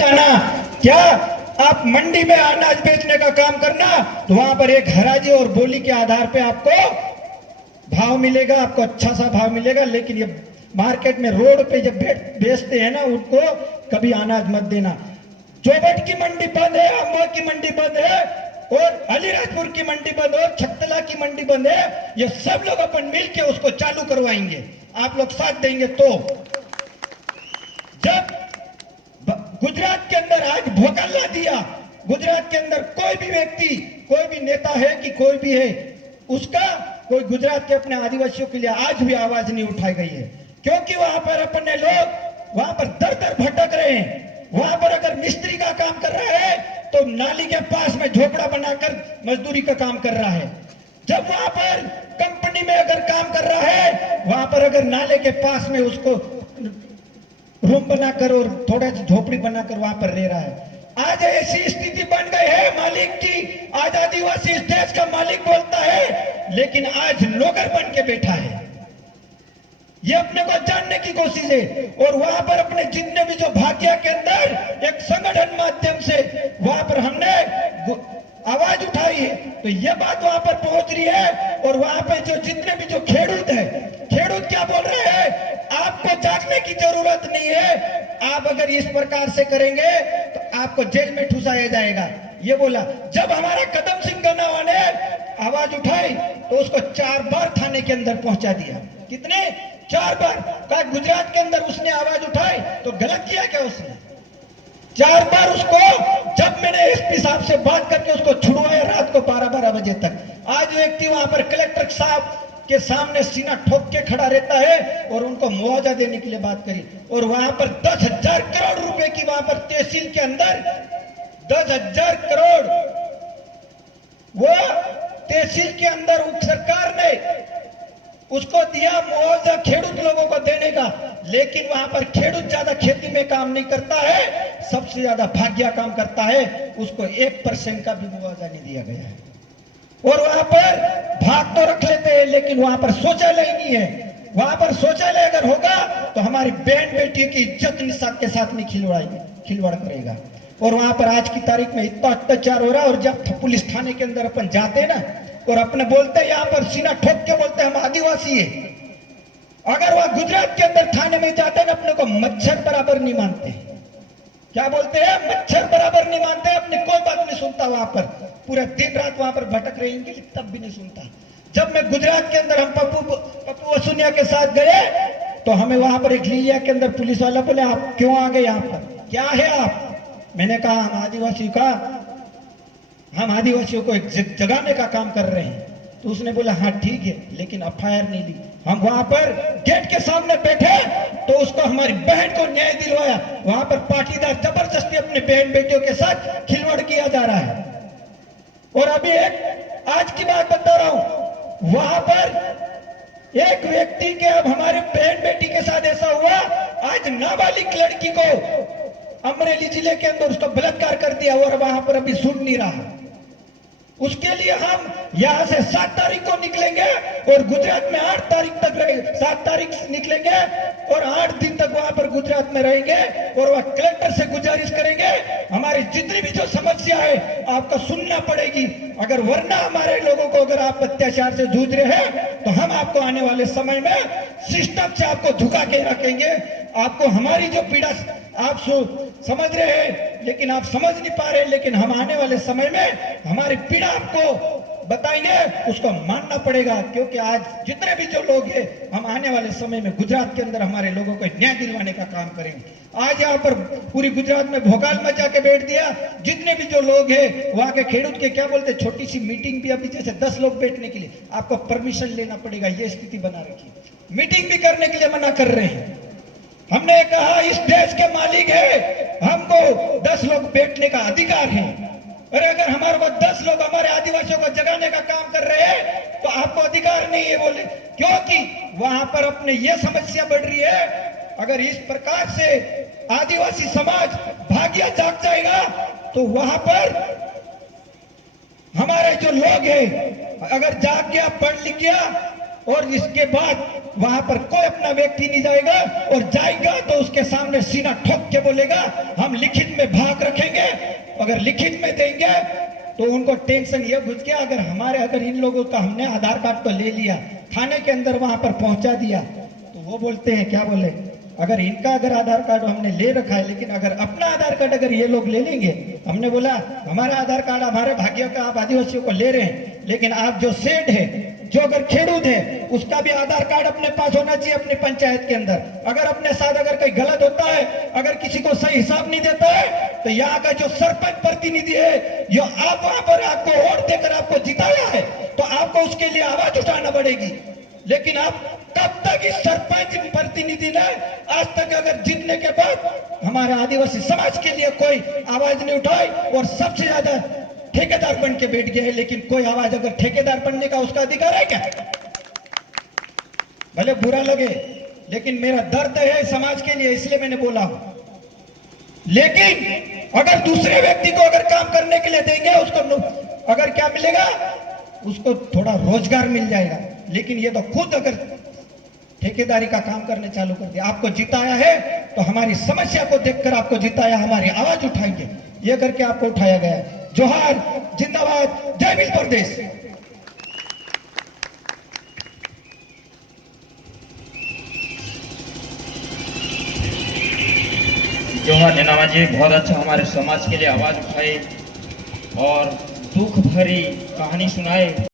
जाना, क्या आप मंडी में अनाज बेचने का काम करना तो वहां पर एक हराजी और बोली के आधार पे आपको भाव मिलेगा, आपको अच्छा सा भाव मिलेगा। लेकिन ये मार्केट में रोड पे जब बेचते हैं ना, उनको कभी अनाज मत देना। जोबट की मंडी बंद है, अम्बा की मंडी बंद है, और अलीराजपुर की मंडी बंद है, छत्तला की मंडी बंद है। ये सब लोग अपन मिलके उसको चालू करवाएंगे, आप लोग साथ देंगे तो। जब गुजरात के अंदर आज भोकाला दिया, गुजरात के अंदर कोई भी व्यक्ति, कोई भी नेता है कि कोई भी है, उसका कोई गुजरात के अपने आदिवासियों के लिए आज भी आवाज नहीं उठाई गई है। क्योंकि वहां पर अपने लोग वहां पर दर दर भटक रहे हैं। वहां पर अगर मिस्त्री का काम कर रहा है तो नाली के पास में झोपड़ा बनाकर मजदूरी का काम कर रहा है। जब वहां पर कंपनी में अगर काम कर रहा है, वहां पर अगर नाले के पास में उसको रूम बनाकर और थोड़ा सी झोपड़ी बनाकर वहां पर रह रहा है। आज ऐसी स्थिति बन गई है मालिक की, आज आदिवासी इस देश का मालिक बोलता है, लेकिन आज नौकर बन के बैठा है। ये अपने को जानने की कोशिश है। और वहां पर अपने जितने भी जो भाग्य के अंदर एक संगठन माध्यम से वहां पर हमने आवाज उठाई है, तो ये बात वहां पर पहुंच रही है। और वहां पे जो जितने भी जो खेडूत है, खेडूत क्या बोल रहे हैं, आपको जागने की जरूरत नहीं है, आप अगर इस प्रकार से करेंगे तो आपको जेल में ठुसाया जाएगा, ये बोला। जब हमारा कदम सिंह गनावा ने आवाज उठाई तो उसको 4 बार थाने के अंदर पहुंचा दिया। कितने? 4 बार। कहा गुजरात के अंदर उसने आवाज उठाई तो गलत किया क्या उसने? 4 बार उसको, जब मैंने एसपी साहब से बात करके उसको छुड़वाया रात को 12-12 बजे तक। आज व्यक्ति वहां पर कलेक्टर साहब के सामने सीना ठोक के खड़ा रहता है और उनको मुआवजा देने के लिए बात करी। और वहां पर 10,000 करोड़ रुपए की वहां पर तहसील के अंदर 10,000 करोड़ वो तहसील के अंदर उप सरकार ने उसको दिया मुआवजा खेडूत लोगों को देने का। लेकिन वहां पर खेडूत ज्यादा खेती में काम नहीं करता है, सबसे ज्यादा भाग्य काम करता है, उसको 1% का भी मुआवजा नहीं दिया गया है। और वहां पर भाग तो रख लेते हैं, लेकिन वहां पर शौचालय नहीं है। वहां पर शौचालय अगर होगा तो हमारी बहन बेटी की इज्जत निशान के साथ नहीं खिलवाड़ करेगा। और वहां पर आज की तारीख में इतना अत्याचार हो रहा है। और जब पुलिस थाने के अंदर अपन जाते ना और अपने बोलते हैं, यहाँ पर सीना ठोक के बोलते हैं हम आदिवासी है। अगर वह गुजरात के अंदर थाने में जाते हैं ना, अपने को मच्छर बराबर नहीं मानते। क्या बोलते हैं? मच्छर बराबर नहीं मानते। अपनी कोई बात नहीं सुनता। वहां पर पूरा दिन रात वहां पर भटक रहेंगे, तब भी नहीं सुनता। जब मैं गुजरात के अंदर हम पप्पू वसुनिया के साथ गए तो हमें वहां पर एक लिलिया के अंदर पुलिस वाला बोले, आप क्यों आ गए यहाँ पर, क्या है आप? मैंने कहा हम आदिवासियों को एक जगाने का काम कर रहे हैं। तो उसने बोला हाँ ठीक है, लेकिन एफआईआर नहीं ली। हम वहां पर गेट के सामने बैठे तो उसको हमारी बहन को न्याय दिलवाया। वहां पर पाटीदार जबरदस्ती अपने बहन बेटियों के साथ खिलवाड़ किया जा रहा है। और अभी एक आज की बात बता रहा हूं, वहां पर एक व्यक्ति के, अब हमारे बहन बेटी के साथ ऐसा हुआ, आज नाबालिग लड़की को अमरेली जिले के अंदर उसको बलात्कार कर दिया और वहां पर अभी सुन नहीं रहा। उसके लिए हम यहां से 7 तारीख को निकलेंगे और गुजरात में 8 तारीख तक रहेंगे। 7 तारीख से निकलेंगे और 8 दिन तक वहां पर गुजरात में रहेंगे। और वह कलेक्टर से गुजारिश करेंगे, हमारी जितनी भी जो समस्या है आपको सुनना पड़ेगी। अगर वरना हमारे लोगों को अगर आप अत्याचार से जूझ रहे हैं तो हम आपको आने वाले समय में सिस्टम से आपको झुका के रखेंगे। आपको हमारी जो पीड़ा आप समझ रहे हैं, लेकिन आप समझ नहीं पा रहे, लेकिन हम आने वाले समय में हमारी पीड़ा आपको बताएंगे, उसको मानना पड़ेगा। क्योंकि आज जितने भी जो लोग हैं, हम आने वाले समय में गुजरात के अंदर हमारे लोगों को न्याय दिलवाने का काम करेंगे। आज यहाँ पर पूरी गुजरात में भोकाल मचा के बैठ दिया। जितने भी जो लोग हैं वहां के खेडूत के क्या बोलते, छोटी सी मीटिंग भी अभी जैसे 10 लोग बैठने के लिए आपको परमिशन लेना पड़ेगा, ये स्थिति बना रखी। मीटिंग भी करने के लिए मना कर रहे हैं। हमने कहा इस देश के मालिक है, हमको 10 लोग बैठने का अधिकार है। अरे अगर हमारे को 10 लोग हमारे आदिवासियों को जगाने का काम कर रहे हैं तो आपको अधिकार नहीं है बोले, क्योंकि वहां पर अपने ये समस्या बढ़ रही है। अगर इस प्रकार से आदिवासी समाज भाग्य जाग जाएगा तो वहां पर हमारे जो लोग हैं, अगर जाग गया, पढ़ लिख गया और इसके बाद वहां पर कोई अपना व्यक्ति नहीं जाएगा, और जाएगा तो उसके सामने सीना ठोक के बोलेगा हम लिखित में भाग रखेंगे। अगर लिखित में देंगे तो उनको टेंशन ये घुस गया, अगर इन लोगों का हमने आधार कार्ड तो ले लिया, थाने के अंदर वहां पर पहुंचा दिया, तो वो बोलते हैं क्या बोले, अगर इनका आधार कार्ड हमने ले रखा है, लेकिन अगर अपना आधार कार्ड अगर ये लोग ले लेंगे, हमने बोला हमारा आधार कार्ड हमारे भाग्य का आप आदिवासियों को ले रहे हैं, लेकिन आप जो सेठ है, जो अगर खेडूत है, उसका भी आधार कार्ड अपने पास होना चाहिए अपने पंचायत के अंदर। अगर अपने साथ अगर कोई गलत होता है, अगर किसी को सही हिसाब नहीं देता है, तो यहाँ का जो सरपंच प्रतिनिधि है, जो आप वहां पर आपको वोट देकर आपको जिताया है, तो आपको उसके लिए आवाज उठाना पड़ेगी। लेकिन आप कब तक इस सरपंच प्रतिनिधि ने आज तक अगर जीतने के बाद हमारे आदिवासी समाज के लिए कोई आवाज नहीं उठाई, और सबसे ज्यादा ठेकेदार बन के बैठ गए हैं, लेकिन कोई आवाज, अगर ठेकेदार बनने का उसका अधिकार है क्या? भले बुरा लगे, लेकिन मेरा दर्द है समाज के लिए, इसलिए मैंने बोला हूं। लेकिन अगर दूसरे व्यक्ति को अगर काम करने के लिए देंगे, उसको अगर क्या मिलेगा, उसको थोड़ा रोजगार मिल जाएगा। लेकिन ये तो खुद अगर ठेकेदारी का काम करने चालू कर दिया, आपको जिताया है तो हमारी समस्या को देखकर आपको जिताया, हमारी आवाज उठाएंगे, ये करके आपको उठाया गया है। जोहार, जिंदाबाद, जय भील प्रदेश। जोहार नेनामा जी, बहुत अच्छा हमारे समाज के लिए आवाज उठाए और दुख भरी कहानी सुनाए।